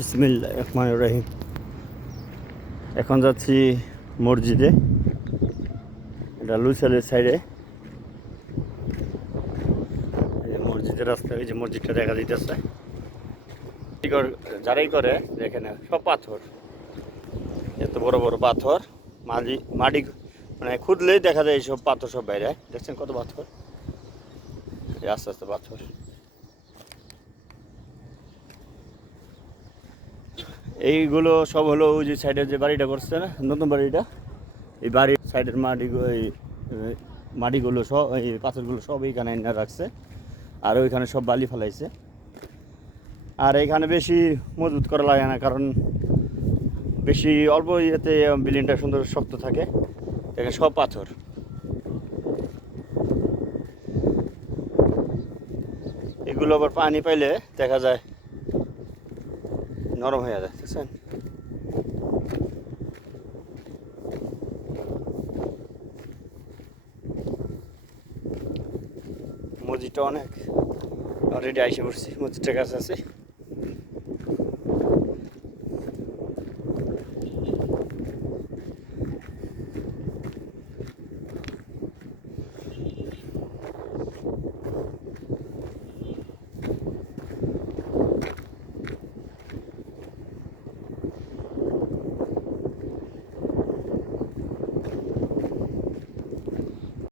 বিসমিল্লাহির রহমানির রহিম। এখন যাচ্ছি মসজিদে, এটা লুসাইলের সাইডে। এই যে মসজিদের রাস্তা, এই যে মসজিদটা দেখা যাইতেছে। যারাই করে দেখেন সব পাথর, এত বড় বড় পাথর। মাটি মানে খুদলেই দেখা যায় এইসব পাথর সব বাইরে। দেখছেন কত পাথর, আস্তে আস্তে পাথর। এইগুলো সব হলো ওই যে সাইডের যে বাড়িটা করছে না, নতুন বাড়িটা, এই বাড়ির সাইডের মাটিগুলো সব, এই পাথরগুলো সব এইখানে এনে রাখছে। আর ওইখানে সব বালি ফেলাইছে। আর এইখানে বেশি মজবুত করা লাগে না, কারণ বেশি অল্প ইয়েতে বিল্ডিংটা সুন্দর শক্ত থাকে। এখানে সব পাথর। এগুলো আবার পানি পাইলে দেখা যায় নরম হয়ে যায়, বুঝছেন? মসজিদটা অনেক অলরেডি আইসে পড়ছি, মসজিদটার কাছে আছে।